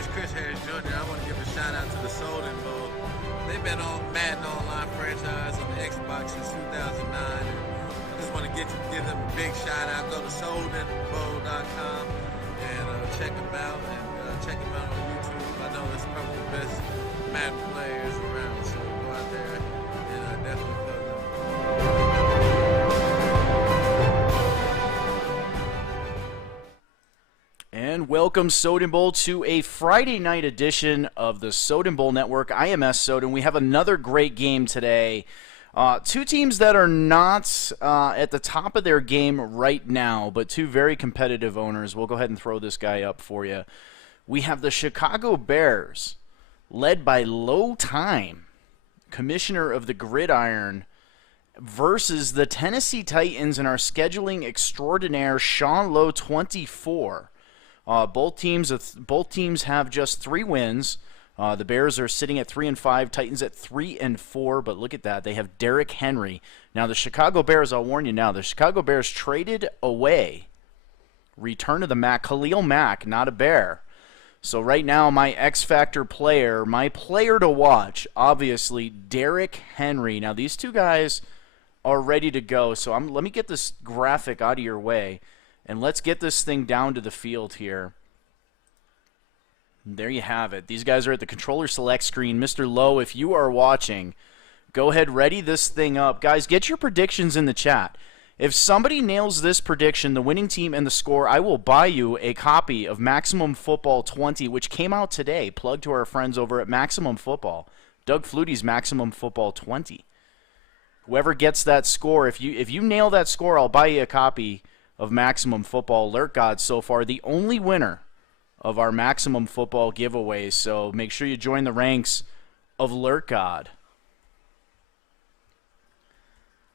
it's Chris Harris Jr. I want to give a shout out to the Soden Bowl. They've been on Madden Online franchise on the Xbox since 2009. I just want to give them a big shout out. Go to SodenBowl.com and check them out check them out on YouTube. I know that's probably the best Madden players around, so go out there and definitely play them. And welcome, Soden Bowl, to a Friday night edition of the Soden Bowl Network. I am S0DEN. We have another great game today. Two teams that are not at the top of their game right now, but two very competitive owners. We'll go ahead and throw this guy up for you. We have the Chicago Bears, led by Low Time, commissioner of the Gridiron, versus the Tennessee Titans and our scheduling extraordinaire, Sean Lowe, 24. Both teams have just 3 wins. The Bears are sitting at 3-5, Titans at 3-4. But look at that, they have Derrick Henry. Now the Chicago Bears, I'll warn you now, the Chicago Bears traded away, return of the Mac, Khalil Mack, not a Bear. So right now, my X Factor player, my player to watch, obviously Derrick Henry. Now these two guys are ready to go. So let me get this graphic out of your way. And let's get this thing down to the field here. There you have it. These guys are at the controller select screen. Mr. Lowe, if you are watching, go ahead, ready this thing up. Guys, get your predictions in the chat. If somebody nails this prediction, the winning team and the score, I will buy you a copy of Maximum Football 20, which came out today. Plug to our friends over at Maximum Football. Doug Flutie's Maximum Football 20. Whoever gets that score, if you nail that score, I'll buy you a copy of Maximum Football. Alert God so far, the only winner of our Maximum Football giveaways. So make sure you join the ranks of Alert God.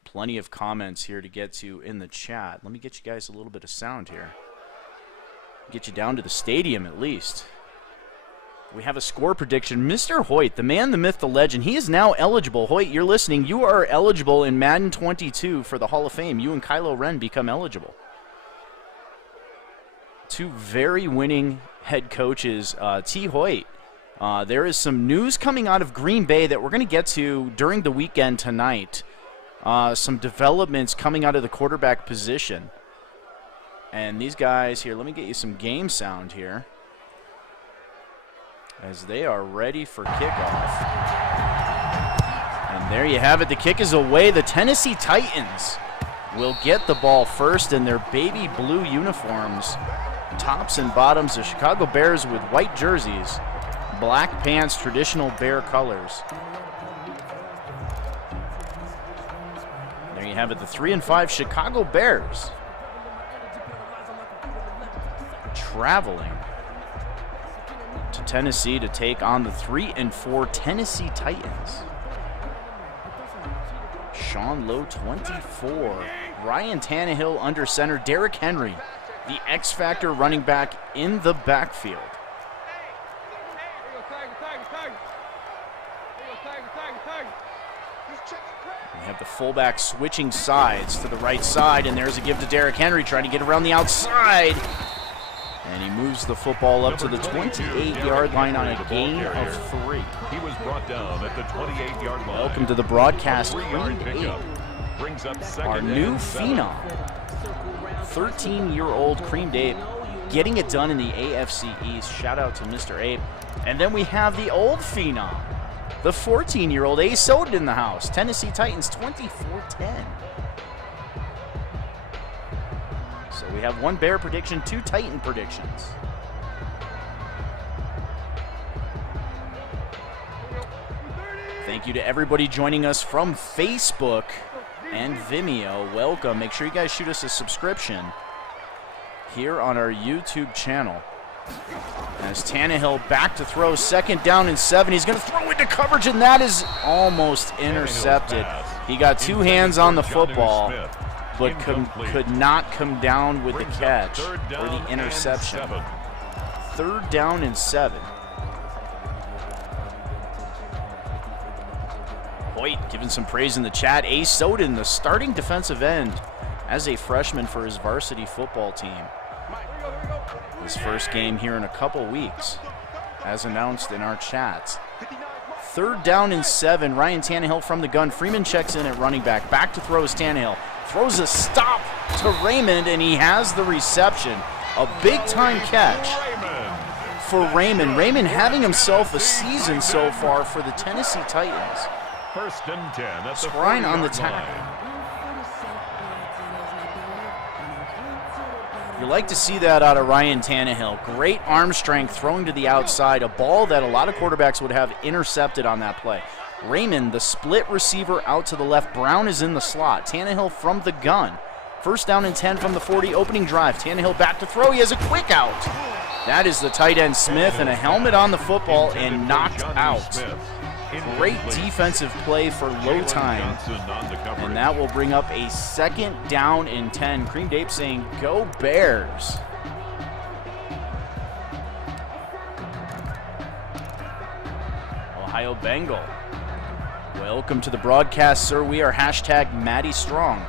Plenty of comments here to get to in the chat. Let me get you guys a little bit of sound here. Get you down to the stadium at least. We have a score prediction. Mr. Hoyt, the man, the myth, the legend, he is now eligible. Hoyt, you're listening. You are eligible in Madden 22 for the Hall of Fame. You and Kylo Ren become eligible. Two very winning head coaches. T. Hoyt, there is some news coming out of Green Bay that we're going to get to during the weekend tonight. Some developments coming out of the quarterback position. And these guys here, let me get you some game sound here, as they are ready for kickoff. And there you have it. The kick is away. The Tennessee Titans will get the ball first in their baby blue uniforms. Tops and bottoms, the Chicago Bears with white jerseys, black pants, traditional Bear colors. There you have it, the 3-5 Chicago Bears traveling to Tennessee to take on the 3-4 Tennessee Titans. Sean Lowe, 24. Ryan Tannehill under center. Derrick Henry, the X Factor running back, in the backfield. We have the fullback switching sides to the right side, and there's a give to Derrick Henry trying to get around the outside. And he moves the football up to the 28-yard line on a gain of 3. He was brought down at the 28-yard line. Welcome to the broadcast. Brings up our new phenom, 13-year-old Cream Ape, getting it done in the AFC East. Shout out to Mr. Ape. And then we have the old phenom, the 14-year-old S0DEN in the house. Tennessee Titans, 24-10. So we have one Bear prediction, 2 Titan predictions. Thank you to everybody joining us from Facebook and Vimeo. Welcome. Make sure you guys shoot us a subscription here on our YouTube channel. As Tannehill back to throw, 2nd down and 7. He's going to throw into coverage, and that is almost intercepted. He got 2 hands on the football, but could not come down with the catch or the interception. 3rd down and 7. Hoyt giving some praise in the chat. S0DEN, the starting defensive end as a freshman for his varsity football team. His first game here in a couple weeks. as announced in our chats. 3rd down and 7. Ryan Tannehill from the gun. Freeman checks in at running back. Back to throw is Tannehill. Throws a stop to Raymond, and he has the reception. A big-time catch for Raymond. Raymond having himself a season so far for the Tennessee Titans. 1st and 10 at the Scrine on the 40-yard tackle. line. You like to see that out of Ryan Tannehill. Great arm strength, throwing to the outside, a ball that a lot of quarterbacks would have intercepted on that play. Raymond, the split receiver, out to the left. Brown is in the slot. Tannehill from the gun. 1st down and 10 from the 40, opening drive. Tannehill back to throw. He has a quick out. That is the tight end Smith, and a helmet on the football and knocked out. Great defensive play for low time. And that will bring up a 2nd down and 10. Cream Dape saying, go Bears. Ohio Bengal. Welcome to the broadcast, sir. We are hashtag Maddie Strong.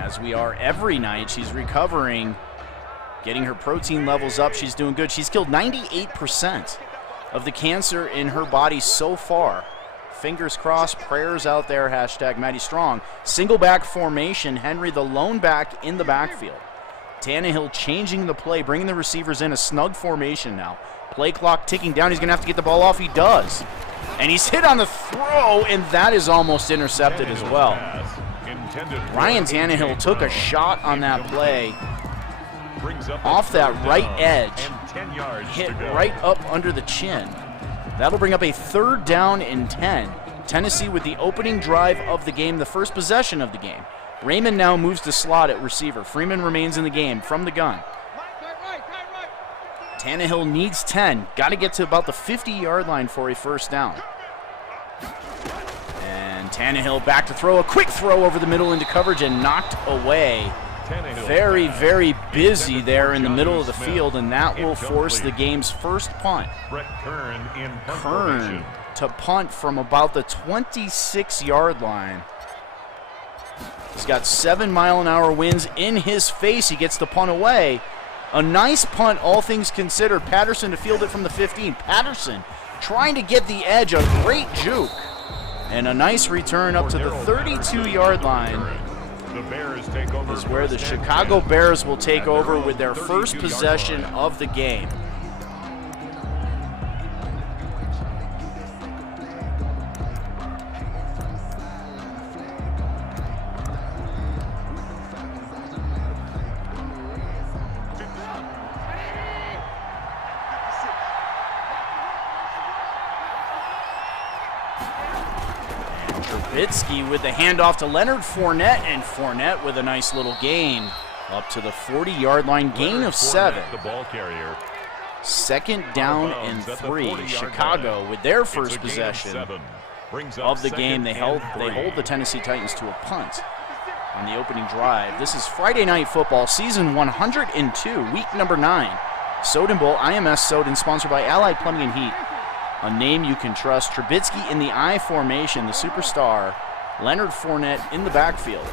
As we are every night, she's recovering, getting her protein levels up. She's doing good. She's killed 98% of the cancer in her body so far. Fingers crossed, prayers out there, hashtag Maddie Strong. Single back formation, Henry the lone back in the backfield. Tannehill changing the play, bringing the receivers in a snug formation now. Play clock ticking down. He's going to have to get the ball off. He does. And he's hit on the throw, and that is almost intercepted as well. Ryan Tannehill took a shot on that play off that right edge, hit right up under the chin. That'll bring up a 3rd down and 10. Tennessee with the opening drive of the game, the first possession of the game. Raymond now moves to slot at receiver. Freeman remains in the game from the gun. Tannehill needs 10. Got to get to about the 50-yard line for a 1st down. And Tannehill back to throw. A quick throw over the middle into coverage and knocked away. Very, very busy there in the middle of the field, and that will force the game's first punt. Kern to punt from about the 26-yard line. He's got 7-mile-an-hour winds in his face. He gets the punt away. A nice punt, all things considered. Patterson to field it from the 15. Patterson trying to get the edge, a great juke. And a nice return up to the 32-yard line. Is where the Chicago Bears will take over with their first possession of the game. Trubisky with the handoff to Leonard Fournette, and Fournette with a nice little gain up to the 40-yard line, gain of 7. The ball carrier. 2nd down and 3. Chicago with their first possession of the game. They hold the Tennessee Titans to a punt on the opening drive. This is Friday Night Football, season 102, week number 9. Soden Bowl, IMS Soden, sponsored by Allied Plumbing and Heat. A name you can trust. Trubisky in the I formation, the superstar. Leonard Fournette in the backfield.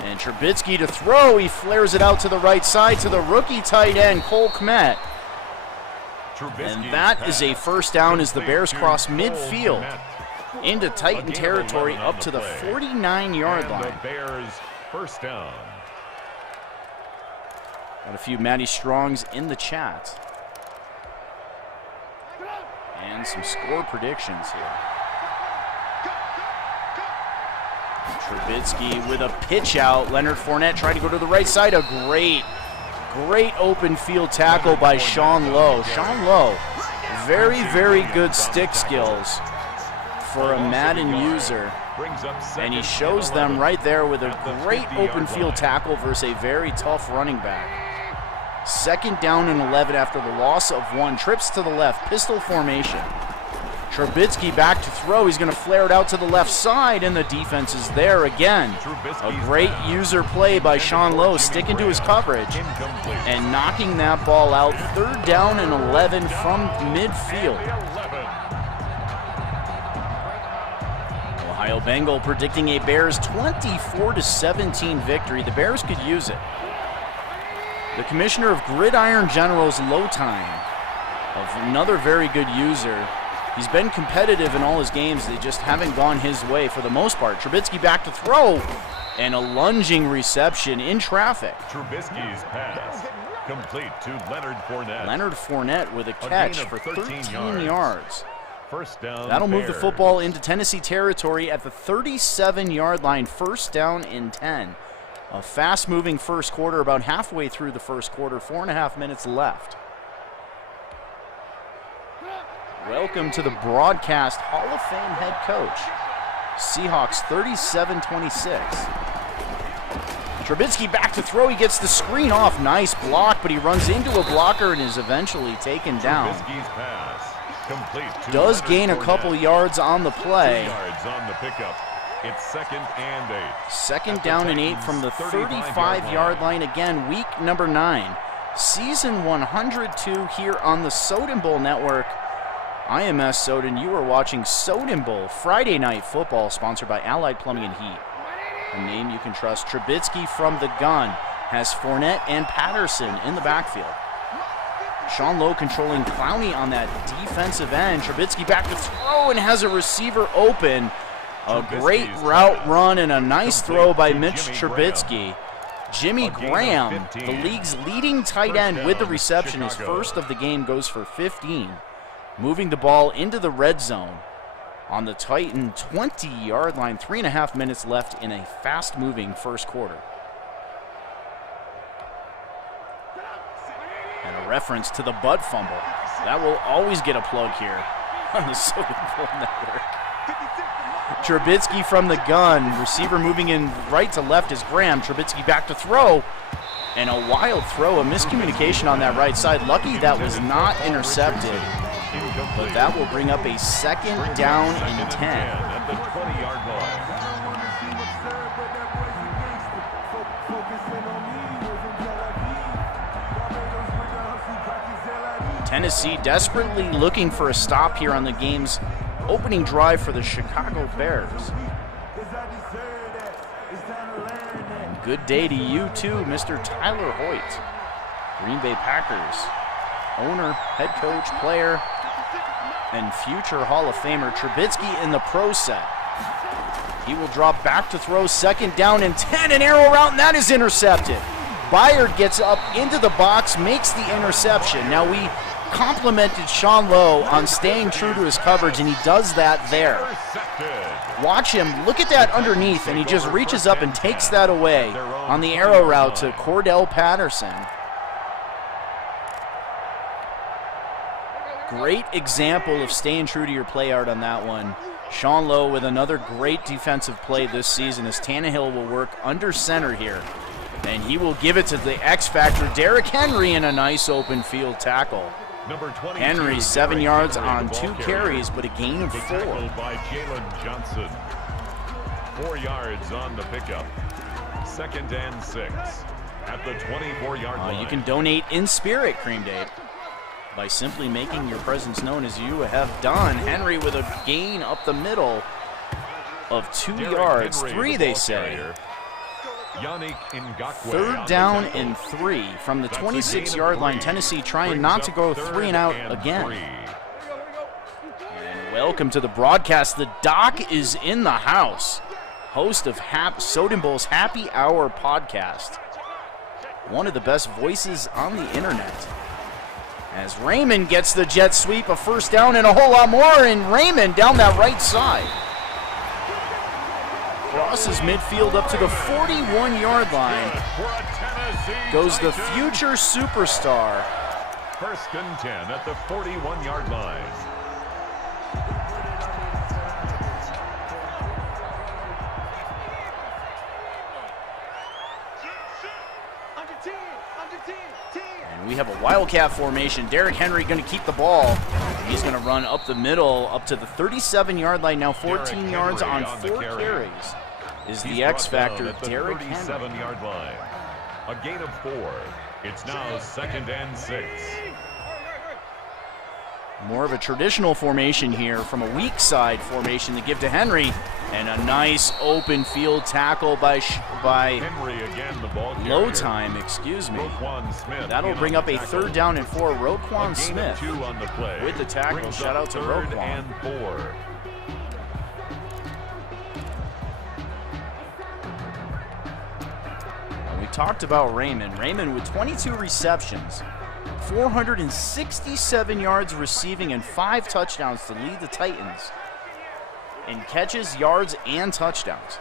And Trubisky to throw. He flares it out to the right side to the rookie tight end, Cole Kmet. And that is a 1st down as the Bears cross midfield into Titan territory up to the 49-yard line. The Bears 1st down. Got a few Maddie Strongs in the chat. And some score predictions here. Trubisky with a pitch out. Leonard Fournette trying to go to the right side. A great open field tackle by Sean Lowe. Sean Lowe, very, very good stick skills for a Madden user. And he shows them right there with a great open field tackle versus a very tough running back. 2nd down and 11 after the loss of 1. Trips to the left, pistol formation. Trubisky back to throw. He's going to flare it out to the left side, and the defense is there again. A great user play by Sean Lowe, sticking to his coverage and knocking that ball out. 3rd down and 11 from midfield. Ohio Bengal predicting a Bears 24-17 victory. The Bears could use it. The commissioner of Gridiron Generals, Lotine, of another very good user. He's been competitive in all his games. They just haven't gone his way for the most part. Trubisky back to throw, and a lunging reception in traffic. Trubisky's pass complete to Leonard Fournette. Leonard Fournette with a catch for 13 yards. First down. That'll move the Bears. football into Tennessee territory at the 37-yard line. First down and 10. A fast-moving first quarter, about halfway through the first quarter, 4.5 minutes left. Welcome to the broadcast Hall of Fame head coach. Seahawks 37-26. Trubisky back to throw. He gets the screen off. Nice block, but he runs into a blocker and is eventually taken down. Trubisky's pass complete to Does Leonard gain a Fournette. couple yards on the 2 play. yards on the pickup. It's 2nd and 8. Second At the down and 8 Titans' from the 35-yard 35-yard line. Again, week number 9. Season 102 here on the Soden Bowl Network. I am S0DEN. You are watching Soden Bowl Friday Night Football, sponsored by Allied Plumbing and Heat. A name you can trust. Trubisky from the gun has Fournette and Patterson in the backfield. Sean Lowe controlling Clowney on that defensive end. Trubisky back to throw and has a receiver open. A great route run and a nice throw by Mitch Trubisky. Jimmy Graham, the league's leading tight end with the reception, his first of the game, goes for 15. Moving the ball into the red zone on the Titan 20-yard line. 3.5 minutes left in a fast-moving first quarter. And a reference to the butt fumble. That will always get a plug here on the Soden Bowl Network. Trubisky from the gun. Receiver moving in right to left is Graham. Trubisky back to throw. And a wild throw, a miscommunication on that right side. Lucky that was not intercepted. But that will bring up a second down and 10. At the 20-yard line. Tennessee desperately looking for a stop here on the game's opening drive for the Chicago Bears. And good day to you too, Mr. Tyler Hoyt. Green Bay Packers owner, head coach, player, and future Hall of Famer. Trubisky in the pro set. He will drop back to throw. Second down and 10. An arrow route, and that is intercepted. Byard gets up into the box, makes the interception. Now, we complimented Sean Lowe on staying true to his coverage, and he does that there. Watch him. Look at that underneath, and he just reaches up and takes that away on the arrow route to Cordell Patterson. Great example of staying true to your play art on that one. Sean Lowe with another great defensive play this season as Tannehill will work under center here. And he will give it to the X Factor, Derrick Henry, in a nice open field tackle. Henry 7 yards on 2 carries, but a gain of 4. By Jalen Johnson. 4 yards on the pickup. 2nd and 6 at the 24-yard line. You can donate in spirit, Cream Date, by simply making your presence known as you have done. Henry with a gain up the middle of 2 yards. Henry, 3, they say. Third down and 3 from the 26-yard line. Tennessee trying not to go 3 and out again. And welcome to the broadcast. The Doc is in the house. Host of Soden Bowl's Happy Hour podcast. One of the best voices on the internet. As Raymond gets the jet sweep, a first down and a whole lot more, and Raymond down that right side. Crosses midfield up to the 41-yard line. Goes the future superstar. 1st and 10 at the 41-yard line. And we have a Wildcat formation. Derrick Henry going to keep the ball. He's going to run up the middle up to the 37-yard line. Now 14 yards on 4 carries. Is the X Factor, Derrick Henry. 37-yard line. A gain of 4. It's now 2nd and 6. More of a traditional formation here from a weak side formation to give to Henry. And a nice open field tackle by Henry again, the ball carrier. low time, excuse me. Roquan Smith That'll bring up a tackle. 3rd down and 4. Roquan A gain of Smith 2 on the play. with the tackle. Brings Shout up out to 3rd Roquan. and 4. We talked about Raymond. Raymond with 22 receptions, 467 yards receiving, and 5 touchdowns to lead the Titans in catches, yards, and touchdowns.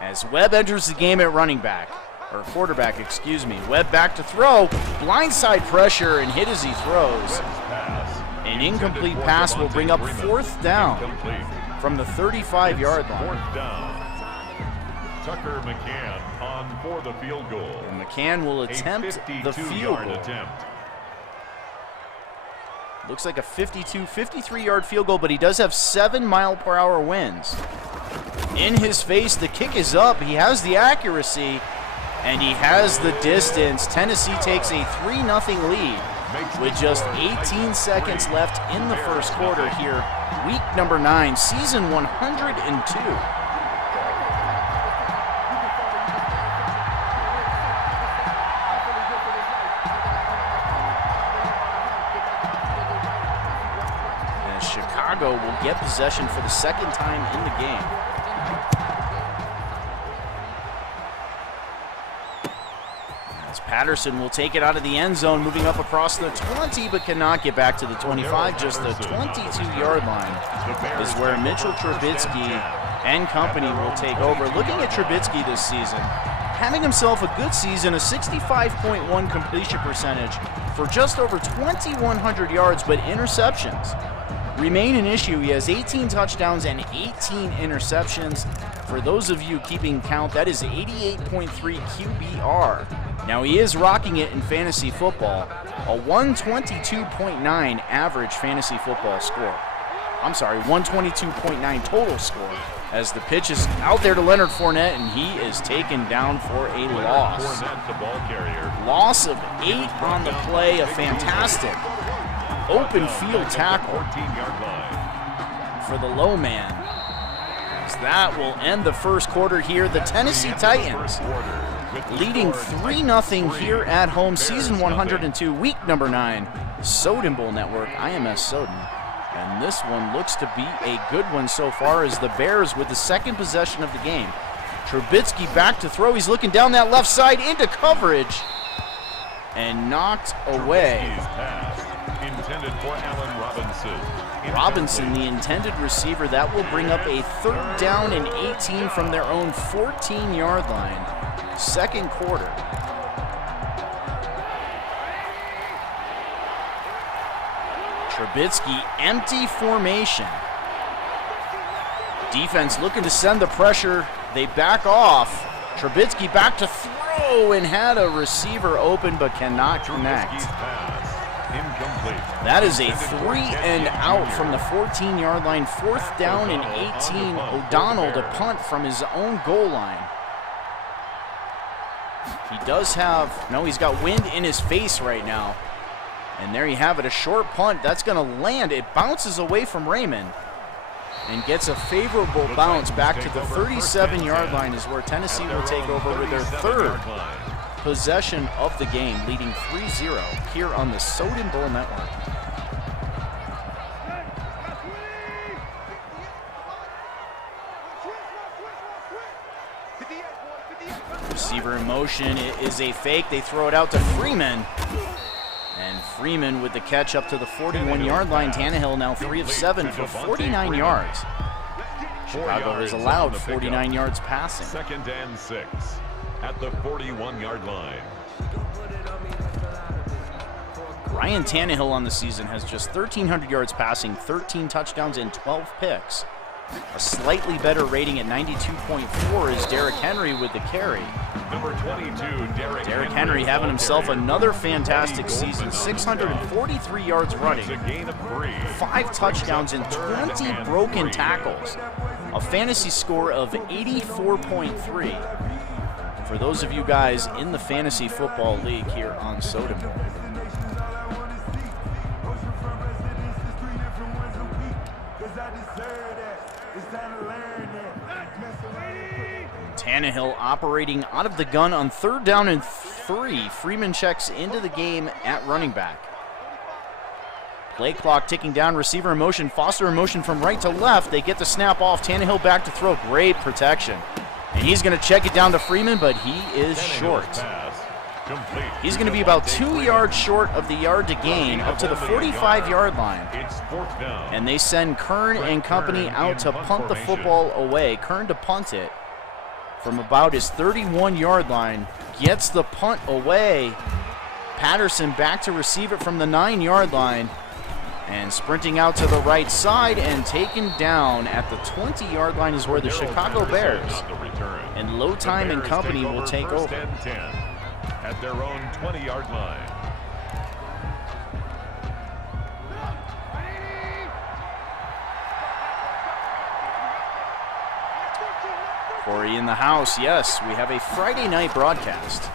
As Webb enters the game at running back, or quarterback, excuse me. Webb back to throw, blindside pressure, and hit as he throws. Webb's pass. An incomplete pass will bring up Freeman. 4th down Incomplete. from the 35-yard line. 4th down. Tucker McCann on for the field goal. And McCann will A attempt the field 52-yard goal. attempt. Looks like a 53-yard field goal, but he does have 7-mile-per-hour winds. In his face, the kick is up. He has the accuracy, and he has the distance. Tennessee takes a 3-0 lead with just 18 seconds left in the first quarter here. Week number 9, season 102. Chicago will get possession for the 2nd time in the game. As Patterson will take it out of the end zone, moving up across the 20, but cannot get back to the 25. Just the 22-yard line is where Mitchell Trubisky and company will take over. Looking at Trubisky this season, having himself a good season, a 65.1 completion percentage for just over 2,100 yards, but interceptions remain an issue. He has 18 touchdowns and 18 interceptions. For those of you keeping count, that is 88.3 QBR. Now he is rocking it in fantasy football, a 122.9 average fantasy football score. I'm sorry, 122.9 total score, as the pitch is out there to Leonard Fournette, and he is taken down for a loss. Fournette, the ball carrier. Loss of 8 on the play, a fantastic open field tackle 14-yard line. for the low man. As that will end the first quarter here. The Tennessee Titans leading 3-0 here at home. Season 102, week number 9, Soden Bowl Network, IMS Soden. And this one looks to be a good one so far, as the Bears with the 2nd possession of the game. Trubisky back to throw. He's looking down that left side into coverage and knocked away. Trubisky's pass intended for Allen Robinson. Robinson, the intended receiver. That will bring up a 3rd down and 18 from their own 14-yard line. 2nd quarter. Trubisky, empty formation. Defense looking to send the pressure. They back off. Trubisky back to throw, and had a receiver open but cannot connect. Trubisky's pass incomplete. That is a 3 and out from the 14-yard line. 4th down and 18. O'Donnell to punt from his own goal line. He does have, no, he's got wind in his face right now. And there you have it, a short punt. That's going to land. It bounces away from Raymond and gets a favorable bounce back to the 37-yard line, is where Tennessee will take over with their 3rd possession of the game, leading 3-0 here on the Soden Bowl Network. Receiver in motion. It is a fake. They throw it out to Freeman. And Freeman with the catch up to the 41-yard line. Tannehill now 3 of 7 for 49 yards. Chicago has allowed 49 yards passing. 2nd and 6 at the 41-yard line. Ryan Tannehill on the season has just 1,300 yards passing, 13 touchdowns, and 12 picks. A slightly better rating at 92.4 is Derrick Henry with the carry. Number 22, Derrick Henry having himself another fantastic season, 643 yards running, A gain of 3. 5 touchdowns, and 20 broken tackles. A fantasy score of 84.3 for those of you guys in the Fantasy Football League here on Soden. Tannehill operating out of the gun on 3rd down and 3. Freeman checks into the game at running back. Play clock ticking down, receiver in motion, Foster in motion from right to left. They get the snap off, Tannehill back to throw, great protection. And he's going to check it down to Freeman, but he is short. He's going to be about 2 yards short of the yard to gain, up to the 45-yard line. And they send Kern and company out to punt the football away. Kern to punt it from about his 31-yard line, gets the punt away. Patterson back to receive it from the 9-yard line, and sprinting out to the right side and taken down at the 20-yard line is where the Chicago Bears and Low Time and company will take over. At their own 20-yard line. Corey in the house, yes, we have a Friday night broadcast.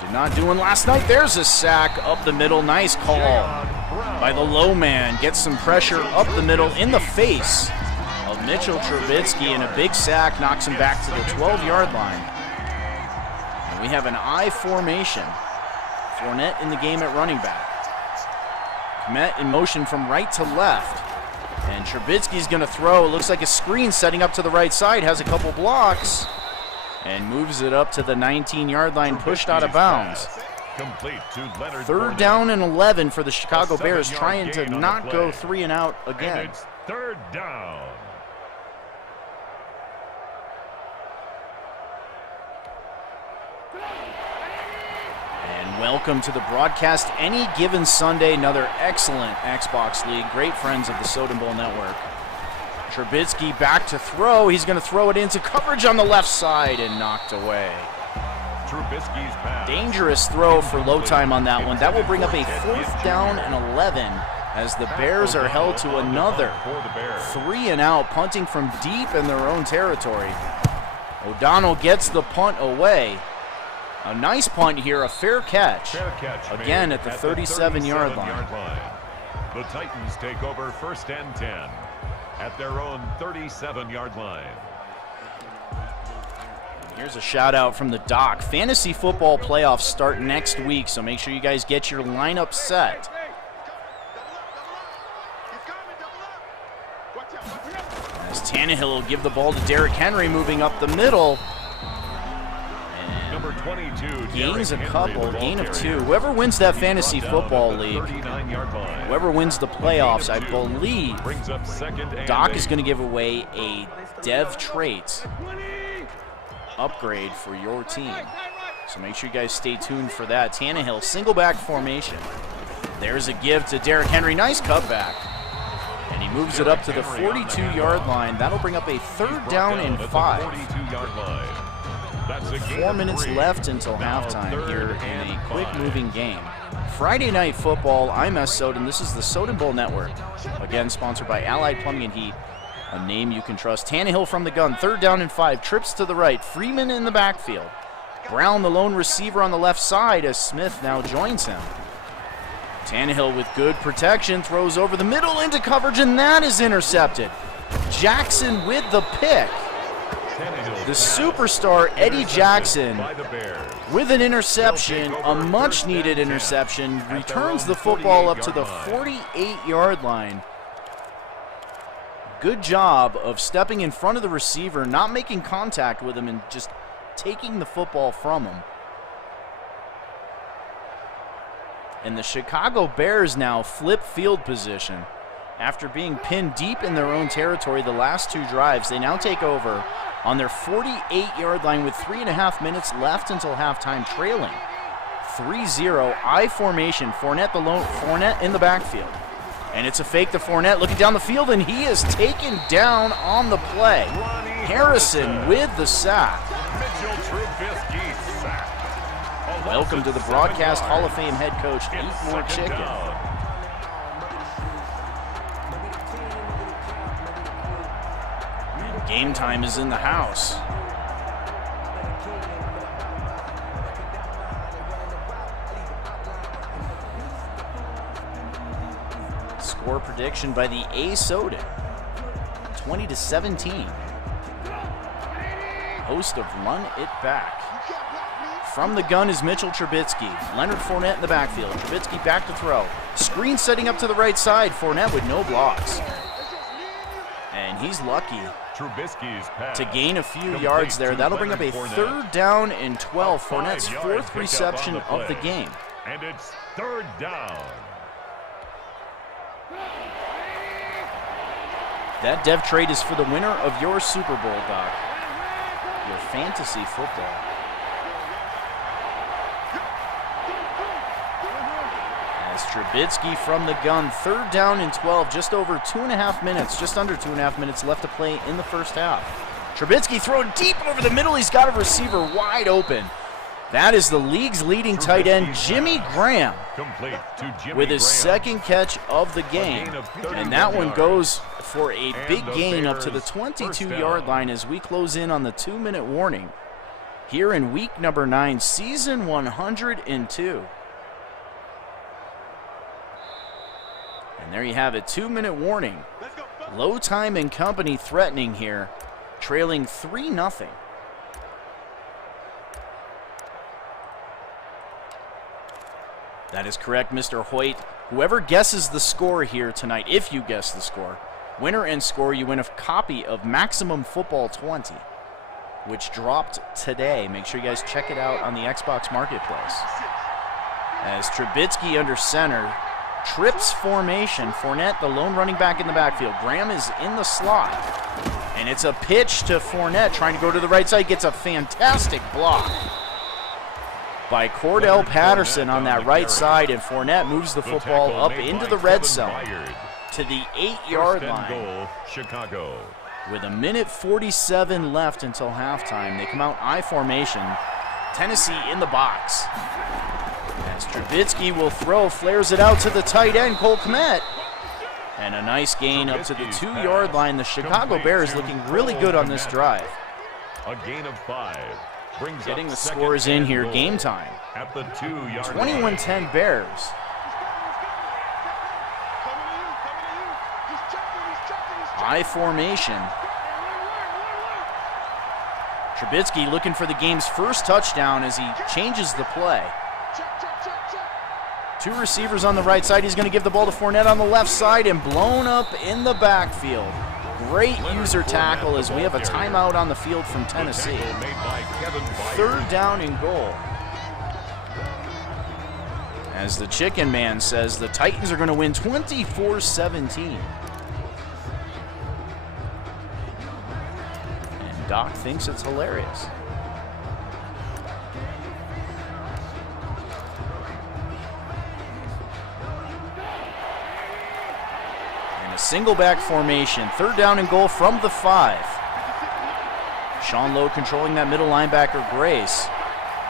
Did not do one last night. There's a sack up the middle. Nice call by the low man. Gets some pressure up the middle in the face of Mitchell Trubisky, and a big sack knocks him back to the 12-yard line. And we have an I formation. Fournette in the game at running back. Kmet in motion from right to left. And Trubisky's going to throw. It looks like a screen setting up to the right side. Has a couple blocks. And moves it up to the 19-yard line, pushed out of bounds. 3rd down and 11 for the Chicago Bears, trying to not go 3 and out again. And it's 3rd down. And welcome to the broadcast. Any given Sunday, another excellent Xbox League. Great friends of the Soden Bowl Network. Trubisky back to throw. He's going to throw it into coverage on the left side and knocked away. Trubisky's pass. Dangerous throw for Low Time on that one. That will bring up a 4th down and 11 as the Bears are held to another 3 and out, punting from deep in their own territory. O'Donnell gets the punt away. A nice punt here, a fair catch. Again at the 37-yard line. The Titans take over 1st and 10 at their own 37-yard line. Here's a shout out from the doc. Fantasy football playoffs start next week, so make sure you guys get your lineup set. As Tannehill will give the ball to Derrick Henry, moving up the middle. Number 22, Gains a couple, gain of 2. Whoever wins that fantasy football league, whoever wins the playoffs, I believe Doc is going to give away a dev trait upgrade for your team. So make sure you guys stay tuned for that. Tannehill, single back formation. There's a give to Derrick Henry. Nice cutback. And he moves it up to the 42-yard line. That'll bring up a 3rd down and 5. 4 minutes left until halftime here in a quick-moving game. Friday Night Football, I'm S0DEN. This is the Soden Bowl Network. Again, sponsored by Allied Plumbing and Heat, a name you can trust. Tannehill from the gun, 3rd down and 5, trips to the right. Freeman in the backfield. Brown, the lone receiver on the left side, as Smith now joins him. Tannehill with good protection, throws over the middle into coverage, and that is intercepted. Jackson with the pick. The superstar Eddie Jackson with an interception, a much-needed interception, returns the football up to the 48-yard line. Good job of stepping in front of the receiver, not making contact with him, and just taking the football from him. And the Chicago Bears now flip field position. After being pinned deep in their own territory the last 2 drives, they now take over on their 48-yard line with 3.5 minutes left until halftime, trailing 3-0. I formation. Fournette in the backfield. And it's a fake to Fournette looking down the field, and he is taken down on the play. Harrison with the sack. Welcome to the Broadcast Hall of Fame head coach, Eat More Chicken. Game time is in the house. Score prediction by the S0DEN. 20-17. Host of Run It Back. From the gun is Mitchell Trubisky. Leonard Fournette in the backfield. Trubisky back to throw. Screen setting up to the right side. Fournette with no blocks. And he's lucky to gain a few yards there. That'll bring up a 3rd down and 12. Fournette's 4th reception of the game. And it's 3rd down. That dev trade is for the winner of your Super Bowl, Doc. Your fantasy football. As Trubisky from the gun, 3rd down and 12, just over 2.5 minutes, just under 2.5 minutes left to play in the first half. Trubisky throwing deep over the middle. He's got a receiver wide open. That is the league's leading tight end, Jimmy Graham, with his 2nd catch of the game. And that one goes for a big gain up to the 22-yard line as we close in on the 2-minute warning here in week number 9, season 102. And there you have it, 2-minute warning. Low time and company threatening here, trailing 3-0. That is correct, Mr. Hoyt. Whoever guesses the score here tonight, if you guess the score, winner and score, you win a copy of Maximum Football 20, which dropped today. Make sure you guys check it out on the Xbox Marketplace. As Trubisky under center, trips formation. Fournette, the lone running back in the backfield. Graham is in the slot. And it's a pitch to Fournette, trying to go to the right side. Gets a fantastic block by Cordell Patterson on that right side, and Fournette moves the football up into the red zone to the 8-yard line. Chicago. With 1:47 left until halftime, they come out I formation. Tennessee in the box. As Trubisky will throw, flares it out to the tight end, Cole Kmet. And a nice gain up to the 2-yard line. The Chicago Bears looking really good on this drive. A gain of 5. Getting the scores in here, game time. At the 2-yard 21-10 Bears. I formation. Trubisky looking for the game's first touchdown as he changes the play. 2 receivers on the right side. He's going to give the ball to Fournette on the left side and blown up in the backfield. Great user tackle as we have a timeout on the field from Tennessee. 3rd down and goal. As the Chicken Man says, the Titans are going to win 24-17. And Doc thinks it's hilarious. Single back formation, 3rd down and goal from the 5. Sean Lowe controlling that middle linebacker, Grace.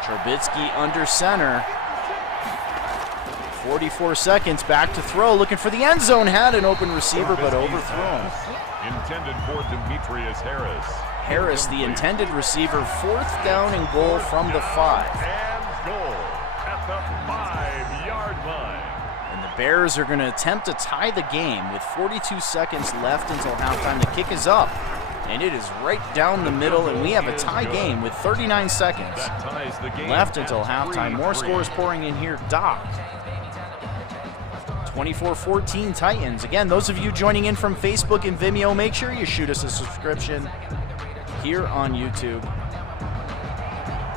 Trubisky under center. 44 seconds, back to throw, looking for the end zone. Had an open receiver, but overthrown. Intended for Demetrius Harris. Harris, the intended receiver, 4th down and goal from the 5. And goal at the 5-yard line. Bears are going to attempt to tie the game with 42 seconds left until halftime. The kick is up, and it is right down the middle, and we have a tie game with 39 seconds left until halftime. More scores pouring in here. Doc. 24-14 Titans. Again, those of you joining in from Facebook and Vimeo, make sure you shoot us a subscription here on YouTube.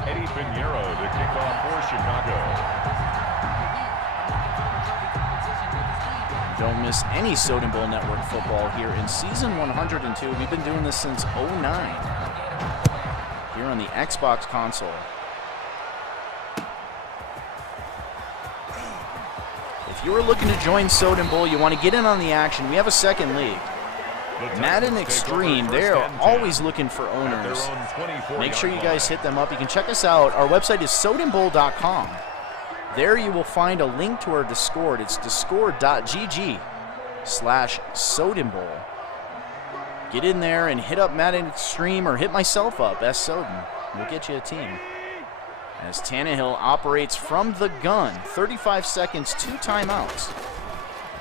Eddie Pinheiro to kick off for Chicago. Don't miss any Soden Bowl Network football here in season 102. We've been doing this since 2009 here on the Xbox console. If you are looking to join Soden Bowl, you want to get in on the action, we have a second league. Madden Extreme, they're always looking for owners. Make sure you guys hit them up. You can check us out. Our website is sodenbowl.com. There you will find a link to our Discord. It's discord.gg/Soden Bowl. Get in there and hit up Madden Extreme or hit myself up, S0DEN. We'll get you a team. As Tannehill operates from the gun, 35 seconds, 2 timeouts.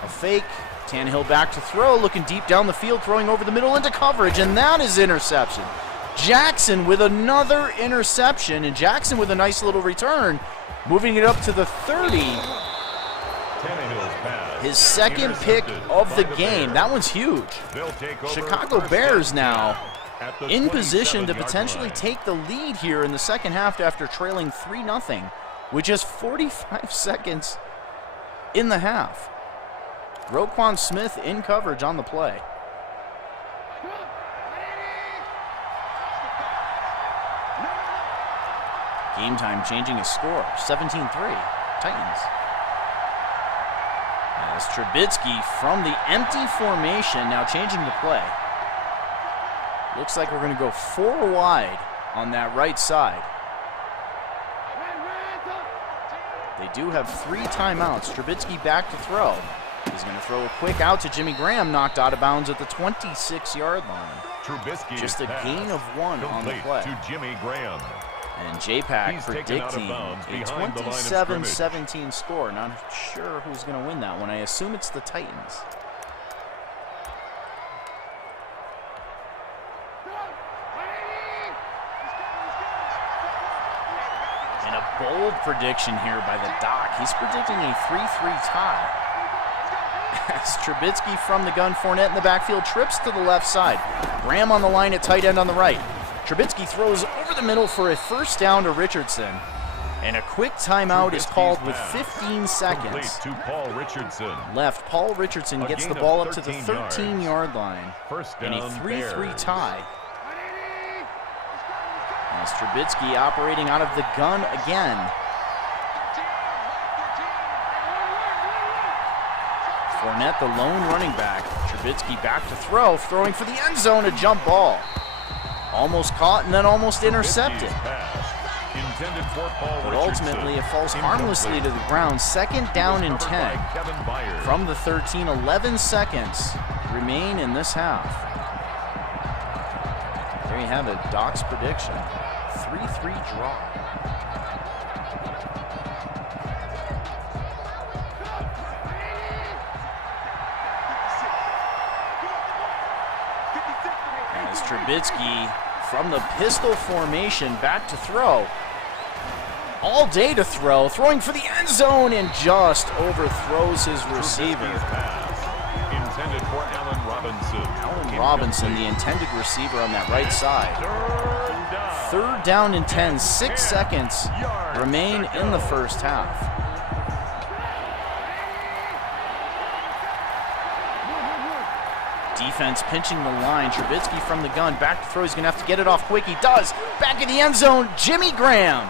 A fake. Tannehill back to throw, looking deep down the field, throwing over the middle into coverage, and that is interception. Jackson with another interception, and Jackson with a nice little return, moving it up to the 30. His second pick of the game. That one's huge. Chicago Bears now in position to potentially take the lead here in the second half after trailing 3-0 with just 45 seconds in the half. Roquan Smith in coverage on the play. Game time changing his score, 17-3, Titans. As Trubisky from the empty formation, now changing the play. Looks like we're going to go 4 wide on that right side. They do have 3 timeouts. Trubisky back to throw. He's going to throw a quick out to Jimmy Graham, knocked out of bounds at the 26-yard line. Trubisky just a gain of 1 on the play. To Jimmy Graham. And J-Pack predicting a 27-17 score. Not sure who's going to win that one. I assume it's the Titans. And a bold prediction here by the Doc. He's predicting a 3-3 tie. As Trubisky from the gun, Fournette in the backfield, trips to the left side. Graham on the line at tight end on the right. Trubisky throws over the middle for a first down to Richardson. And a quick timeout is called with 15 seconds to Paul Richardson. left. Paul Richardson gets the ball up to the 13-yard line. And a 3-3 tie. As Trubisky operating out of the gun again. Fournette, the lone running back. Trubisky back to throw, throwing for the end zone, a jump ball. Almost caught and then almost intercepted. But ultimately it falls harmlessly to the ground. Second down and 10 from the 13. 11 seconds remain in this half. There you have it, Doc's prediction. 3-3 draw. As Trubisky from the pistol formation back to throw. All day to throw, throwing for the end zone and just overthrows his receiver. Intended for Allen Robinson. Allen Robinson, the intended receiver on that right side. Third down and 10, 6 seconds remain in the first half. Defense pinching the line. Trubisky from the gun. Back to throw. He's going to have to get it off quick. He does. Back in the end zone. Jimmy Graham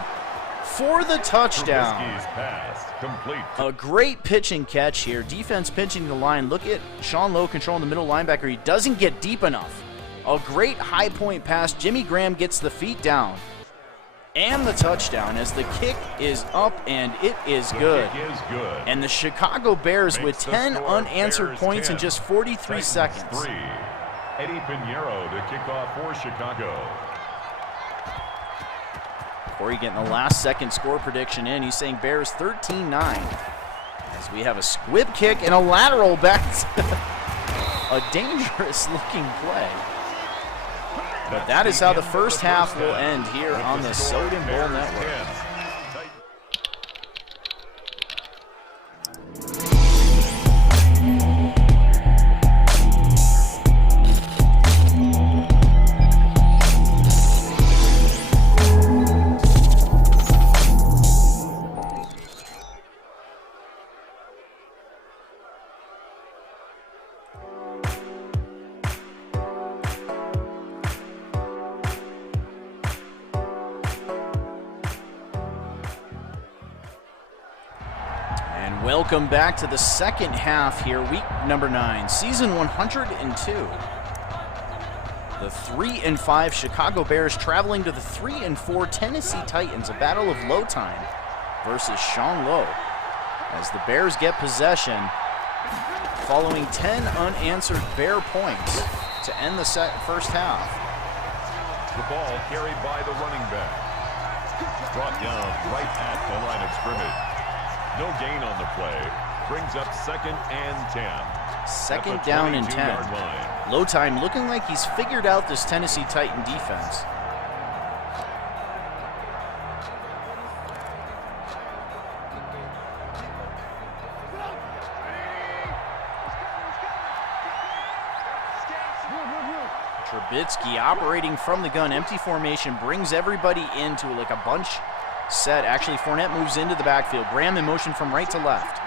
for the touchdown. Pass complete. A great pitching catch here. Defense pinching the line. Look at Sean Lowe controlling the middle linebacker. He doesn't get deep enough. A great high point pass. Jimmy Graham gets the feet down. And the touchdown as the kick is up and it is good. And the Chicago Bears with 10 unanswered points in just 43 seconds. 3. Eddie Pinheiro to kick off for Chicago. Corey getting the last second score prediction in. He's saying Bears 13-9. As we have a squib kick and a lateral back. A dangerous looking play. But that is how the first half will end here on the Soden Bowl Network. Welcome back to the second half here, week number 9, season 102. The 3-5 Chicago Bears traveling to the 3-4 Tennessee Titans, a battle of low time versus Sean Lowe. As the Bears get possession, following 10 unanswered Bear points to end the first half. The ball carried by the running back. Brought down right at the line of scrimmage. No gain on the play. Brings brings up 2nd and 10. Second down and 10. Low time looking like he's figured out this Tennessee Titan defense. Trubisky operating from the gun, empty formation, brings everybody into like a bunch set. Actually, Fournette moves into the backfield. Graham in motion from right to left.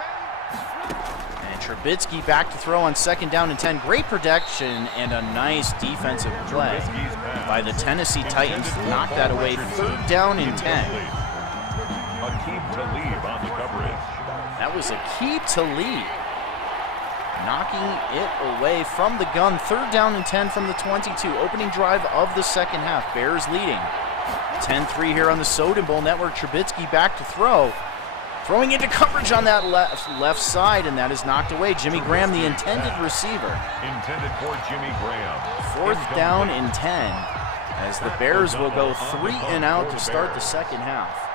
And Trubisky back to throw on 2nd down and 10. Great protection and a nice defensive play by the Tennessee Titans to knock that away. 3rd down and 10. Aqib Talib on the coverage. That was Aqib Talib knocking it away from the gun. 3rd down and 10 from the 22. Opening drive of the second half. Bears leading 10-3 here on the Soden Bowl Network. Trubisky back to throw. Throwing into coverage on that left side, and that is knocked away. Jimmy Graham, the intended receiver. Intended for Jimmy Graham. 4th down and 10 as the Bears will go 3 and out to start the second half.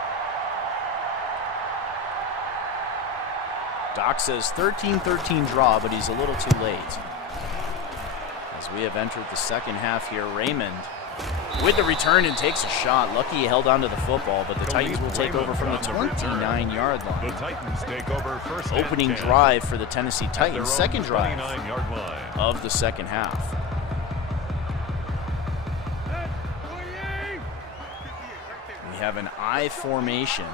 Doc says 13-13 draw, but he's a little too late. As we have entered the second half here, Raymond with the return and takes a shot. Lucky he held onto the football, but the Titans will take over from the 29-yard line. The Titans take over first. Opening drive for the Tennessee Titans, second drive of the second half. We have an I formation.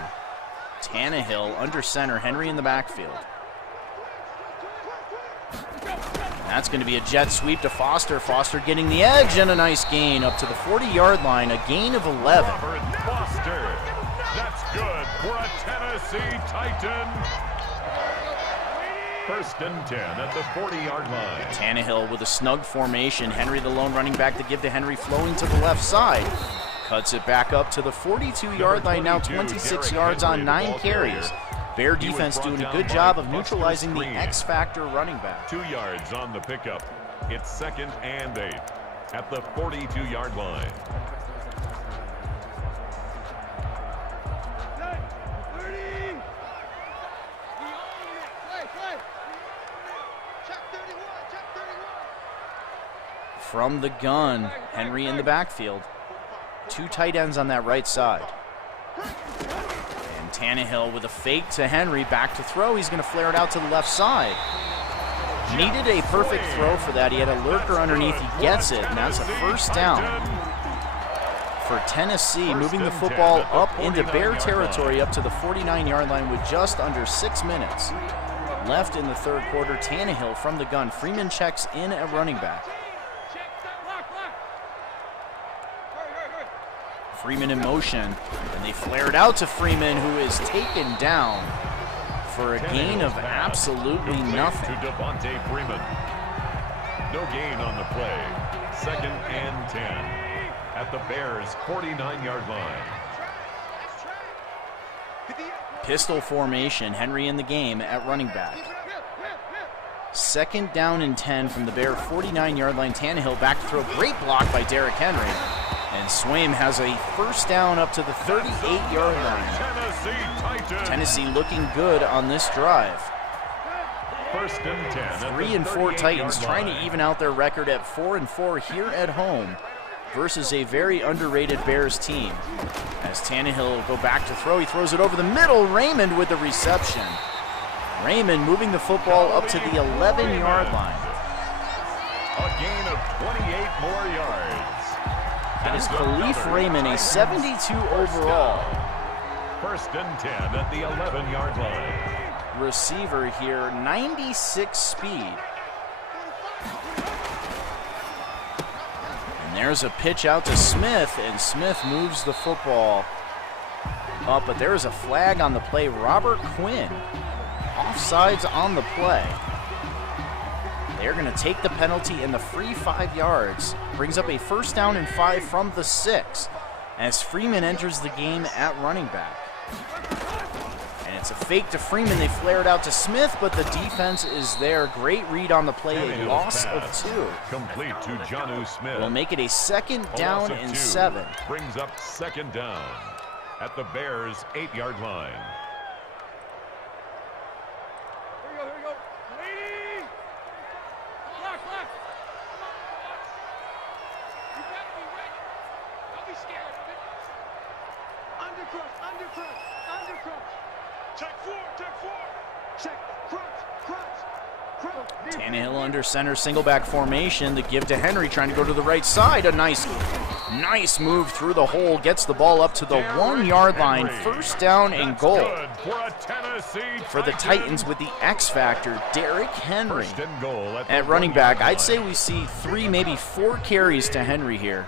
Tannehill under center, Henry in the backfield. That's going to be a jet sweep to Foster. Foster getting the edge and a nice gain up to the 40-yard line, a gain of 11. Robert Foster. That's good for a Tennessee Titan. 1st and 10 at the 40-yard line. Tannehill with a snug formation. Henry the lone running back to give to Henry, flowing to the left side. Cuts it back up to the 42-yard line, now 26 yards on 9 carries. Bear defense doing a good job of neutralizing the X-Factor running back. 2 yards on the pickup. It's 2nd and 8 at the 42-yard line. From the gun, Henry in the backfield. 2 tight ends on that right side. And Tannehill with a fake to Henry, back to throw. He's going to flare it out to the left side. Needed a perfect throw for that. He had a lurker underneath. He gets it, and that's a 1st down for Tennessee, moving the football up into Bear territory up to the 49-yard line with just under 6 minutes left in the 3rd quarter. Tannehill from the gun. Freeman checks in at running back. Freeman in motion, and they flare it out to Freeman, who is taken down for a gain of absolutely nothing. To Devontae Freeman. No gain on the play. 2nd and 10 at the Bears' 49-yard line. Pistol formation, Henry in the game at running back. 2nd down and 10 from the Bear 49-yard line. Tannehill back to throw. Great block by Derrick Henry. And Swaim has a 1st down up to the 38-yard line. Tennessee looking good on this drive. 1st and 10. 3 and 4 Titans trying to even out their record at 4 and 4 here at home versus a very underrated Bears team. As Tannehill will go back to throw, he throws it over the middle. Raymond with the reception. Raymond moving the football up to the 11-yard line. A gain of 28 more yards. That is Khalif Raymond, a 72 overall. 1st and 10 at the 11-yard line. Receiver here, 96 speed. And there's a pitch out to Smith, and Smith moves the football up, but there is a flag on the play. Robert Quinn, offsides on the play. They're going to take the penalty and the free 5 yards. Brings up a 1st down and 5 from the 6 as Freeman enters the game at running back. And it's a fake to Freeman. They flare it out to Smith, but the defense is there. Great read on the play. A loss of 2. Complete to Jonnu Smith. Will make it a 2nd down and 7. Brings up 2nd down at the Bears' 8-yard line. Tannehill under center, single back formation. The give to Henry, trying to go to the right side. A nice move through the hole. Gets the ball up to the 1 yard line. First down and goal for the Titans with the X factor, Derrick Henry at running back. I'd say we see 3, maybe 4 carries to Henry here